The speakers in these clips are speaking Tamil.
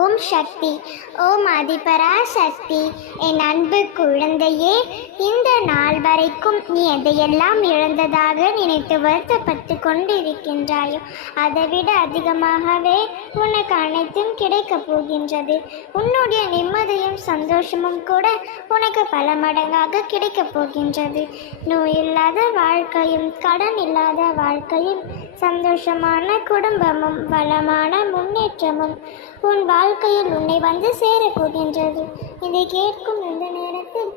ஓம் சக்தி ஓம் அதிபரா சக்தி. என் அன்பு குழந்தையே இந்த வரைக்கும் நீ எதையெல்லாம் இழந்ததாக நினைத்து வருத்தப்பட்டு கொண்டு இருக்கின்றாயோ அதைவிட அதிகமாகவே உனக்கு அனைத்தும் கிடைக்கப் போகின்றது. உன்னுடைய நிம்மதியும் சந்தோஷமும் கூட உனக்கு பல மடங்காக கிடைக்கப் போகின்றது. நோய் இல்லாத வாழ்க்கையும் கடன் இல்லாத வாழ்க்கையும் சந்தோஷமான குடும்பமும் வளமான முன்னேற்றமும் உன் வாழ்க்கையில் உன்னை வந்து சேரப் போகின்றது. இதை கேட்கும் இந்த நேரத்தில்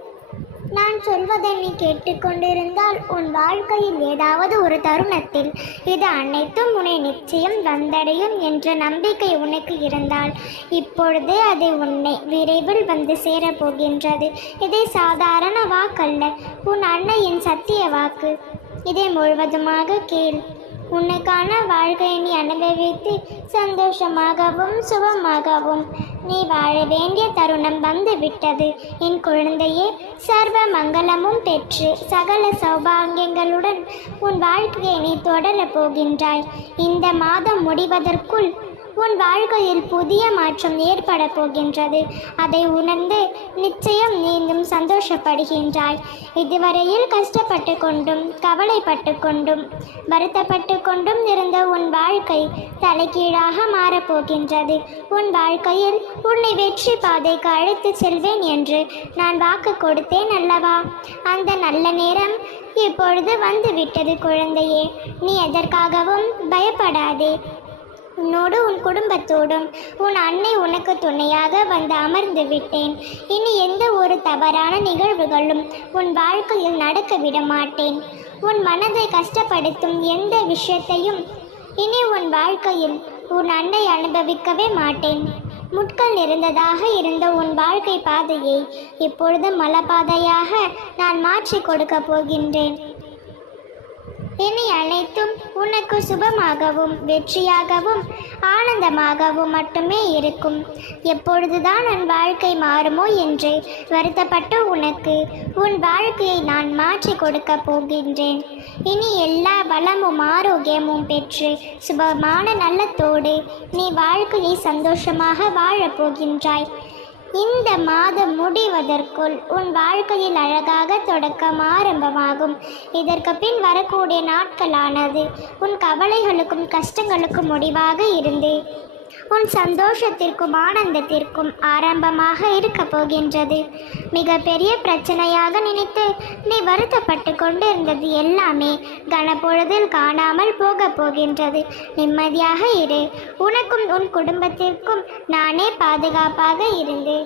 நான் சொல்வதை நீ கேட்டுக்கொண்டிருந்தால் உன் வாழ்க்கையில் ஏதாவது ஒரு தருணத்தில் இது அனைத்தும் உன்னை நிச்சயம் வந்தடையும் என்ற நம்பிக்கை உனக்கு இருந்தால் இப்பொழுதே அது உன்னை விரைவில் வந்து சேரப்போகின்றது இதை சாதாரண வாக்கல்ல. உன் அன்னையின் சத்திய வாக்கு. இதை முழுவதுமாக கேள். உனக்கான வாழ்க்கையை நீ அனுபவித்து சந்தோஷமாகவும் சுகமாகவும் நீ வாழ வேண்டிய தருணம் வந்து விட்டது என் குழந்தையே சர்வ மங்களமும் பெற்று சகல சௌபாகியங்களுடன் உன் வாழ்க்கையை நீ தொடரப் போகின்றாய். இந்த மாதம் முடிவதற்குள் உன் வாழ்க்கையில் புதிய மாற்றம் ஏற்பட போகின்றது. அதை உணர்ந்து நிச்சயம் நீந்தும் சந்தோஷப்படுகின்றாய் இதுவரையில் கஷ்டப்பட்டு கொண்டும் கவலைப்பட்டு கொண்டும் வருத்தப்பட்டு கொண்டும் இருந்த உன் வாழ்க்கை தலைகீழாக மாறப்போகின்றது. உன் வாழ்க்கையில் உன்னை வெற்றி பாதைக்கு அழைத்து செல்வேன் என்று நான் வாக்கு கொடுத்தேன் அல்லவா? அந்த நல்ல நேரம் இப்பொழுது வந்துவிட்டது குழந்தையே. நீ எதற்காகவும் பயப்படாதே. உன்னோடு உன் குடும்பத்தோடும் உன் அன்னை உனக்கு துணையாக வந்து அமர்ந்து விட்டேன். இனி எந்த ஒரு தவறான நிகழ்வுகளும் உன் வாழ்க்கையில் நடக்க விட மாட்டேன். உன் மனதை கஷ்டப்படுத்தும் எந்த விஷயத்தையும் இனி உன் வாழ்க்கையில் உன் அன்னை அனுபவிக்கவே மாட்டேன். முட்கள் இருந்ததாக இருந்த உன் வாழ்க்கை பாதையை இப்பொழுது மலப்பாதையாக நான் மாற்றி கொடுக்க போகின்றேன். இனி அனைத்தும் உனக்கு சுபமாகவும் வெற்றியாகவும் ஆனந்தமாகவும் மட்டுமே இருக்கும். எப்பொழுதுதான் என் வாழ்க்கை மாறுமோ என்று வருத்தப்பட்டு உனக்கு உன் வாழ்க்கையை நான் மாற்றி கொடுக்க போகின்றேன். இனி எல்லா வளமும் ஆரோக்கியமும் பெற்று சுபமான நல்லத்தோடு நீ வாழ்க்கையை சந்தோஷமாக வாழப் போகின்றாய். இந்த மாதம் முடிவதற்குள் உன் வாழ்க்கையில் அழகாக தொடக்கம் ஆரம்பமாகும். இதற்கு பின் வரக்கூடிய நாட்களானது உன் கவலைகளுக்கும் கஷ்டங்களுக்கும் முடிவாக இருந்து சந்தோஷத்திற்கும் ஆனந்தத்திற்கும் ஆரம்பமாக இருக்க போகின்றது. மிக பெரிய பிரச்சனையாக நினைத்து நீ வருத்தப்பட்டு கொண்டு இருந்தது எல்லாமே கனப்பொழுதில் காணாமல் போக போகின்றது. நிம்மதியாக இரு. உனக்கும் உன் குடும்பத்திற்கும் நானே பாதுகாப்பாக இருந்து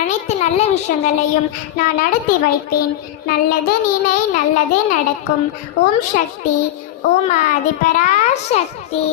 அனைத்து நல்ல விஷயங்களையும் நான் நடத்தி வைப்பேன். நல்லது நினை நல்லதே நடக்கும். ஓம் சக்தி. ஓம் ஆதிபரா சக்தி